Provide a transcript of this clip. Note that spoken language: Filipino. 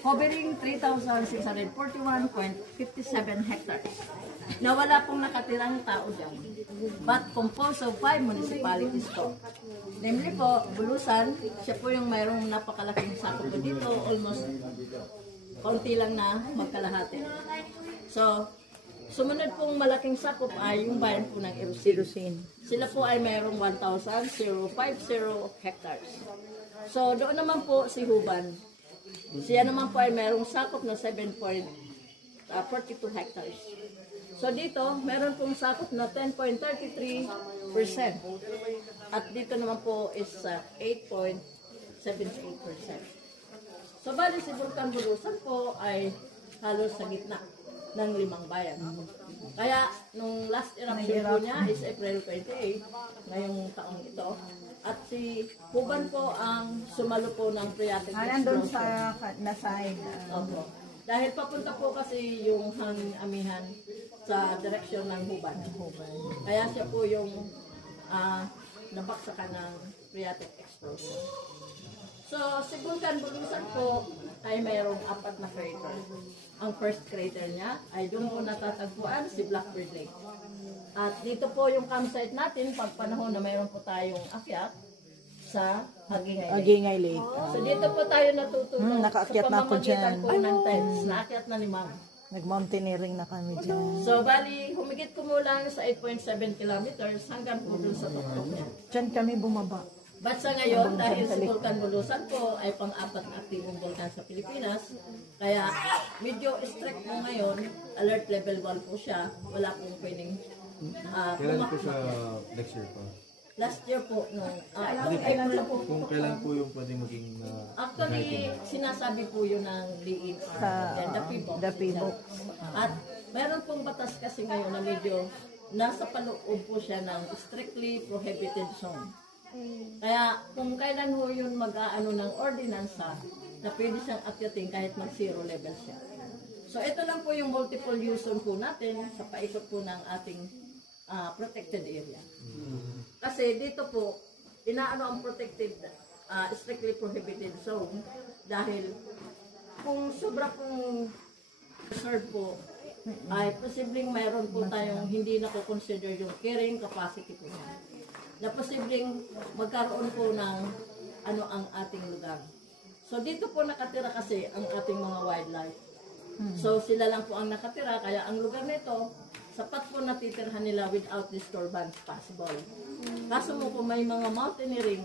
covering 3,641.57 hectares. Na wala pong nakatirang tao dyan, but composed of 5 municipalities po. Namely po, Bulusan, siya po yung mayroong napakalaking sakop po dito, almost konti lang na magkalahati. So, sumunod pong malaking sakop ay yung bayan po ng Irusin. Sila po ay mayroong 1,050 hectares. So, doon naman po si Huban. Siya naman po ay mayroong sakop na 7.42 hectares. So dito, meron pong sakop na 10.33%. At dito naman po is 8.78%. So bali si Bulkan Bulusan po ay halos sa gitna ng 5 bayan. Kaya nung last eruption po niya is April 28, ngayong taong ito. At si Huban po ang sumalo po ng phreatic explosion. Nandun sa side. Opo. Dahil papunta po kasi yung hangin amihan sa direksyon ng Huban. Kaya siya po yung nabaksakan ng phreatic explosion. So, si Bulkan Bulusan po ay mayroong 4 na crater. Ang first crater niya ay doon po natatagpuan si Blackbird Lake. At dito po yung campsite natin pag panahon na mayroon po tayong akyat sa Hagingay Lake. So dito po tayo natutulog nakaakyat sa na ako pamamagitan dyan. po ng tents. Naakyat na ni Ma'am. Nag-mountaineering na kami dyan. So bali, humigit kumulang sa 8.7 kilometers hanggang po dun sa tuktok niya. Dyan kami bumaba. But sa ngayon, dahil si Bulkan Bulusan po ay pang-4 na aktibong bulkan sa Pilipinas, kaya medyo strict po ngayon, alert level 1 po siya, wala pong pwedeng Kailan po siya next year pa? last year po, nung Kung kailan po yung pwedeng maging actually, sinasabi po yun ng DEH, The PIBOC. At meron pong batas kasi ngayon na medyo nasa paloob po siya ng strictly prohibited zone. Kaya kung kailan ho yun mag-aano ng ordinansa na pwede siyang akyatin kahit mag-zero level siya. So ito lang po yung multiple use zone po natin sa paikot po ng ating protected area. Kasi dito po, inaano ang protected, strictly prohibited zone dahil kung sobra pong reserve po, ay posibleng mayroon po tayong hindi na consider yung carrying capacity po niya. Na posibleng magkaroon po ng ano ang ating lugar. So dito po nakatira kasi ang ating mga wildlife. So sila lang po ang nakatira, kaya ang lugar nito, sapat po natitirhan nila without disturbance possible. Kaso mo po may mga mountaineering,